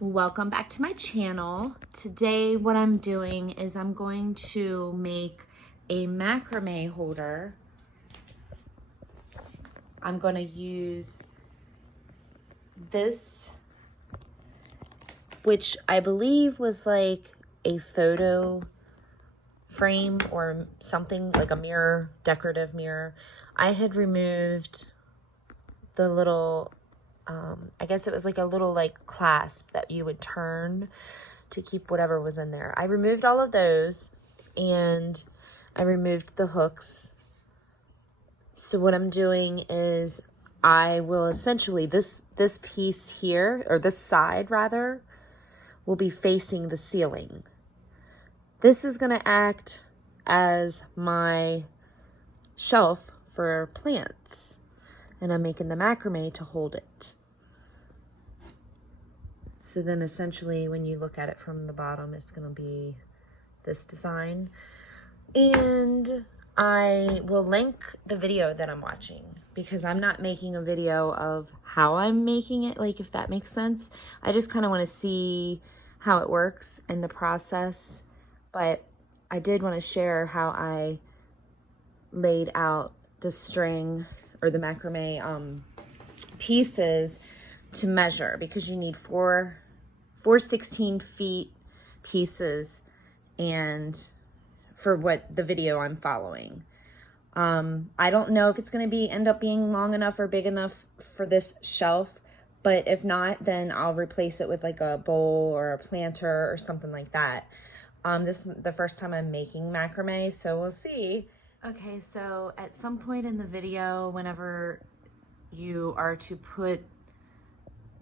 Welcome back to my channel. Today what I'm doing is I'm going to make a macrame holder. I'm going to use this, which I believe was like a photo frame or something, like a mirror, decorative mirror. I had removed the little I guess it was like a little like clasp that you would turn to keep whatever was in there. I removed all of those and I removed the hooks. So what I'm doing is I will essentially, this piece here, or this side rather, will be facing the ceiling. This is going to act as my shelf for plants, and I'm making the macrame to hold it. So then essentially when you look at it from the bottom, it's going to be this design. And I will link the video that I'm watching because I'm not making a video of how I'm making it, like if that makes sense. I just kind of want to see how it works in the process. But I did want to share how I laid out the string or the macrame pieces to measure, because you need four 16 feet pieces, and for what the video I'm following. I don't know if it's going to end up being long enough or big enough for this shelf, but if not, then I'll replace it with like a bowl or a planter or something like that. This is the first time I'm making macrame, so we'll see. Okay, so at some point in the video, whenever you are to put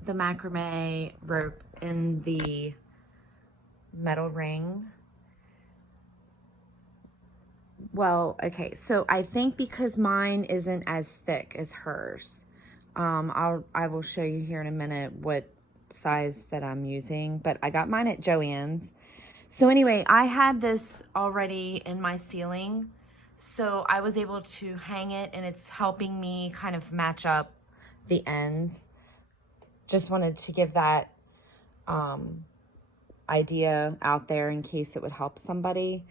the macrame rope in the metal ring. Well, okay, so I think because mine isn't as thick as hers, I will show you here in a minute what size that I'm using, but I got mine at Joann's. So anyway, I had this already in my ceiling, so I was able to hang it, and it's helping me kind of match up the ends. Just wanted to give that idea out there in case it would help somebody,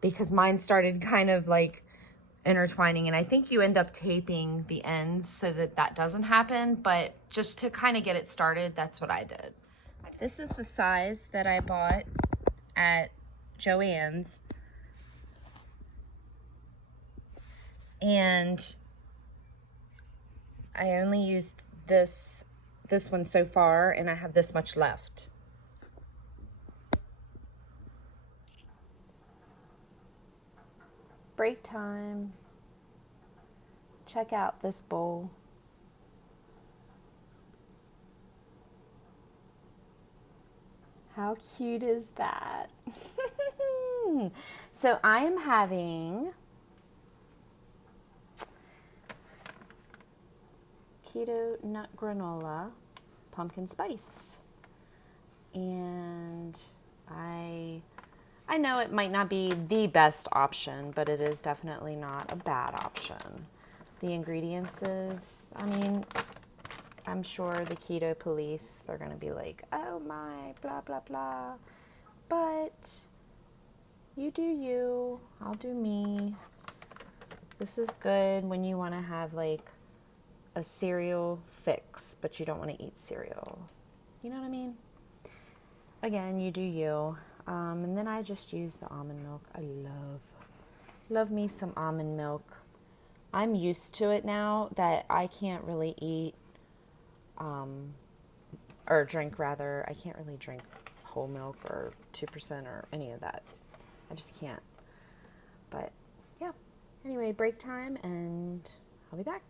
because mine started kind of like intertwining, and I think you end up taping the ends so that that doesn't happen, but just to kind of get it started, that's what I did. This is the size that I bought at Joann's, and I only used this one so far, and I have this much left. Break time. Check out this bowl. How cute is that? So I am having keto nut granola pumpkin spice, and I know it might not be the best option, but it is definitely not a bad option. The ingredients is, I mean, I'm sure the keto police, they're gonna be like, oh my, blah blah blah, but you do you, I'll do me. This is good when you want to have like a cereal fix, but you don't want to eat cereal. You know what I mean? Again, you do you. And then I just use the almond milk. I love me some almond milk. I'm used to it now that I can't really eat, or drink rather. I can't really drink whole milk or 2% or any of that. I just can't. But yeah. Anyway, break time, and I'll be back.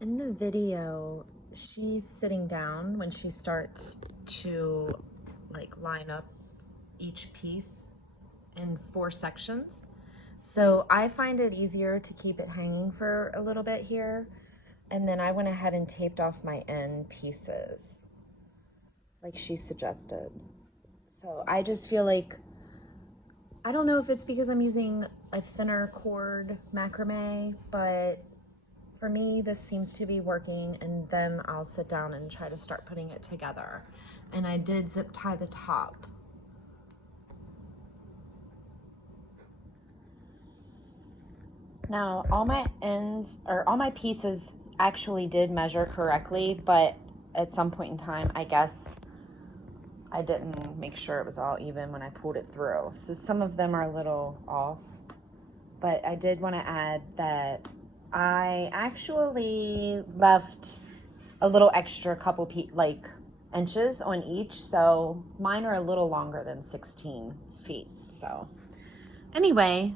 In the video, she's sitting down when she starts to like line up each piece in 4 sections. So I find it easier to keep it hanging for a little bit here. And then I went ahead and taped off my end pieces like she suggested. So I just feel like, I don't know if it's because I'm using a thinner cord macrame, but for me, this seems to be working, and then I'll sit down and try to start putting it together. And I did zip tie the top. Now, all my ends, or all my pieces actually did measure correctly, but at some point in time, I guess I didn't make sure it was all even when I pulled it through. So some of them are a little off, but I did want to add that I actually left a little extra couple inches on each, so mine are a little longer than 16 feet. So anyway,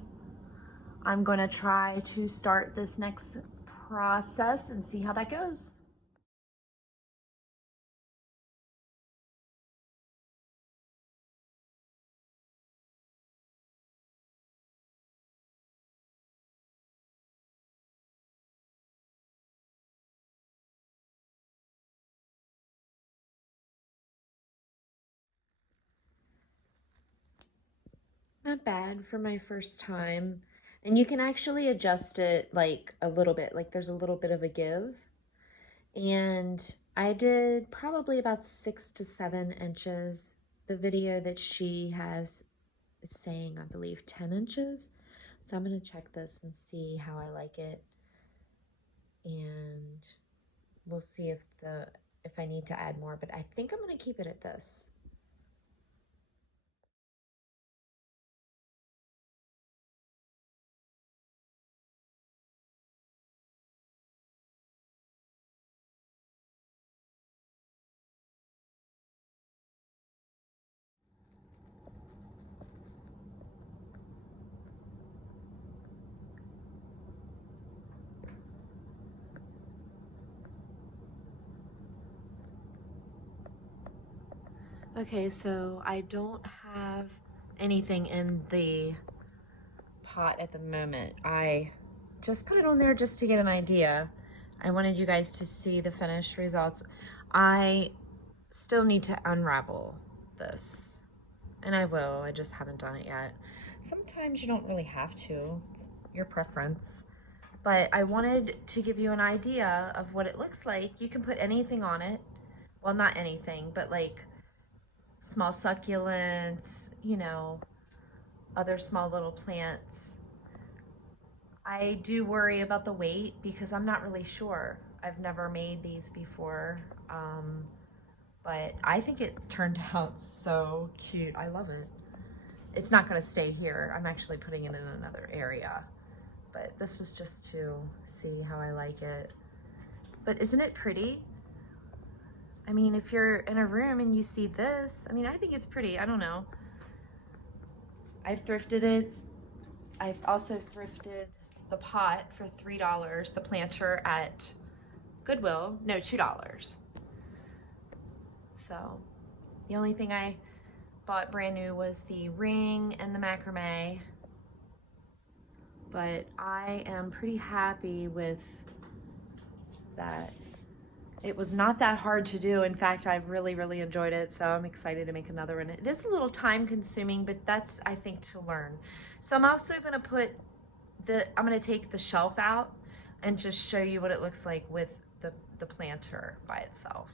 I'm gonna try to start this next process and see how that goes. Not bad for my first time. And you can actually adjust it like a little bit, like there's a little bit of a give. And I did probably about 6 to 7 inches. The video that she has is saying, I believe, 10 inches. So I'm going to check this and see how I like it. And we'll see if I need to add more, but I think I'm going to keep it at this. Okay, so I don't have anything in the pot at the moment. I just put it on there just to get an idea. I wanted you guys to see the finished results. I still need to unravel this, and I will. I just haven't done it yet. Sometimes you don't really have to. It's your preference. But I wanted to give you an idea of what it looks like. You can put anything on it. Well, not anything, but like small succulents, you know, other small little plants. I do worry about the weight because I'm not really sure. I've never made these before, but I think it turned out so cute. I love it. It's not going to stay here. I'm actually putting it in another area, but this was just to see how I like it. But isn't it pretty? I mean, if you're in a room and you see this, I mean, I think it's pretty. I don't know. I've thrifted it. I've also thrifted the pot for $3, the planter at Goodwill. No, $2. So the only thing I bought brand new was the ring and the macrame. But I am pretty happy with that. It was not that hard to do. In fact, I've really, really enjoyed it. So I'm excited to make another one. It is a little time consuming, but that's, I think, to learn. So I'm also gonna I'm gonna take the shelf out and just show you what it looks like with the planter by itself.